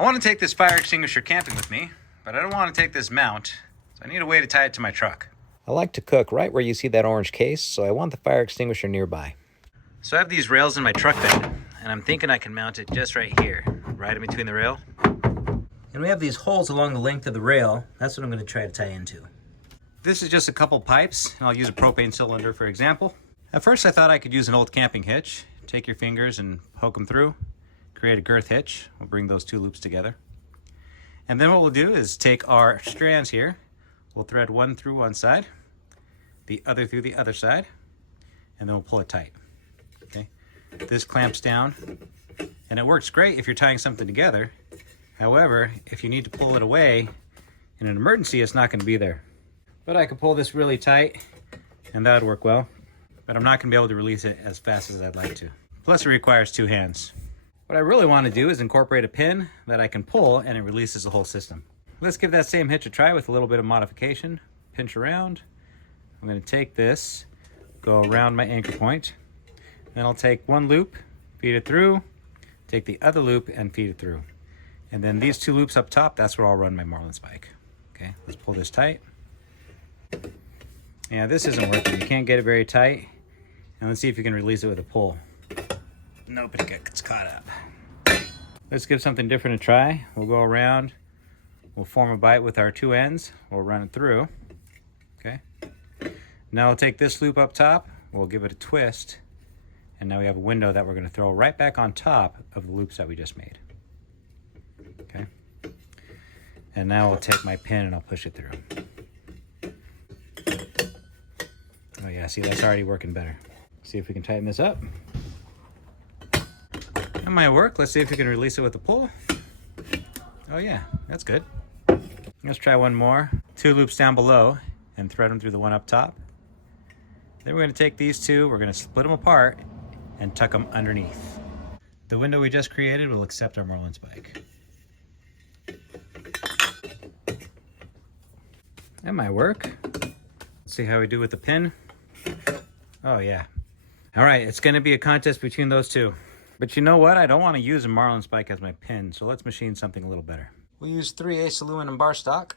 I want to take this fire extinguisher camping with me, but I don't want to take this mount, so I need a way to tie it to my truck. I like to cook right where you see that orange case, so I want the fire extinguisher nearby. So I have these rails in my truck bed, and I'm thinking I can mount it just right here, right in between the rail. And we have these holes along the length of the rail. That's what I'm going to try to tie into. This is just a couple pipes, and I'll use a propane cylinder for example. At first I thought I could use an old camping hitch. Take your fingers and poke them through, create a girth hitch. We'll bring those two loops together. And then what we'll do is take our strands here. We'll thread one through one side, the other through the other side, and then we'll pull it tight. Okay. This clamps down, and it works great if you're tying something together. However, if you need to pull it away in an emergency, it's not going to be there. But I could pull this really tight, and that would work well. But I'm not going to be able to release it as fast as I'd like to. Plus, it requires two hands. What I really want to do is incorporate a pin that I can pull, and it releases the whole system. Let's give that same hitch a try with a little bit of modification. Pinch around. I'm going to take this, go around my anchor point. Then I'll take one loop, feed it through, take the other loop, and feed it through. And then these two loops up top, that's where I'll run my marlin spike. Okay, let's pull this tight. Yeah, this isn't working. You can't get it very tight. And let's see if you can release it with a pull. Nope, it gets caught up. Let's give something different a try. We'll go around. We'll form a bite with our two ends. We'll run it through. Okay. Now we'll take this loop up top. We'll give it a twist. And now we have a window that we're going to throw right back on top of the loops that we just made. Okay. And now I'll take my pin and I'll push it through. Oh yeah, see, that's already working better. See if we can tighten this up. That might work. Let's see if we can release it with a pull. Oh yeah, that's good. Let's try one more. Two loops down below and thread them through the one up top. Then we're going to take these two, we're going to split them apart and tuck them underneath. The window we just created will accept our marlin spike. That might work. Let's see how we do with the pin. Oh yeah. All right, it's going to be a contest between those two. But you know what? I don't want to use a marlin spike as my pin, so let's machine something a little better. We'll use 3/8 aluminum bar stock.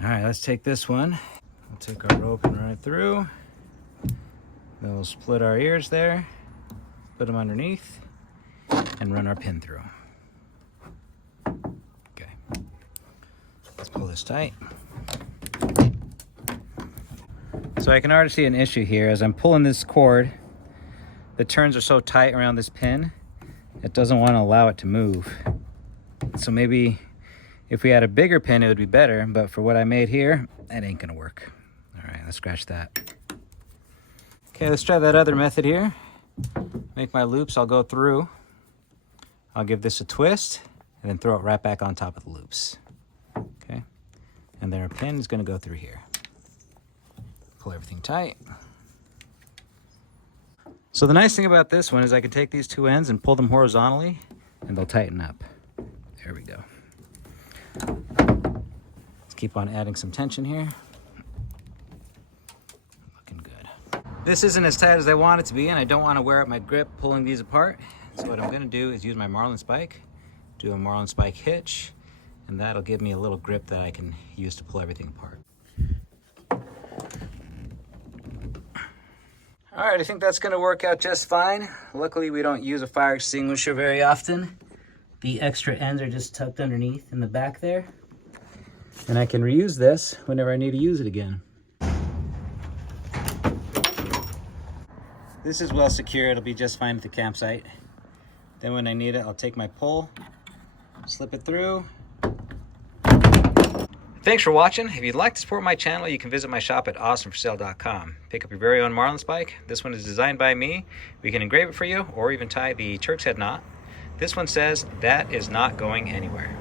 All right, let's take this one. We'll take our rope and run it through. Then we'll split our ears there, put them underneath, and run our pin through. Okay. Let's pull this tight. So I can already see an issue here. As I'm pulling this cord, the turns are so tight around this pin, it doesn't want to allow it to move. So maybe if we had a bigger pin, it would be better, but for what I made here, that ain't gonna work. All right, let's scratch that. Okay, let's try that other method here. Make my loops, I'll go through. I'll give this a twist, and then throw it right back on top of the loops. Okay, and then our pin is gonna go through here. Pull everything tight. So the nice thing about this one is I can take these two ends and pull them horizontally, and they'll tighten up. There we go. Let's keep on adding some tension here. Looking good. This isn't as tight as I want it to be, and I don't want to wear out my grip pulling these apart. So what I'm going to do is use my marlin spike, do a marlin spike hitch, and that'll give me a little grip that I can use to pull everything apart. All right, I think that's going to work out just fine. Luckily, we don't use a fire extinguisher very often. The extra ends are just tucked underneath in the back there. And I can reuse this whenever I need to use it again. This is well secure. It'll be just fine at the campsite. Then when I need it, I'll take my pole, slip it through. Thanks for watching. If you'd like to support my channel, you can visit my shop at awesomeforsale.com. Pick up your very own marlin spike. This one is designed by me. We can engrave it for you or even tie the Turk's head knot. This one says, "That is not going anywhere."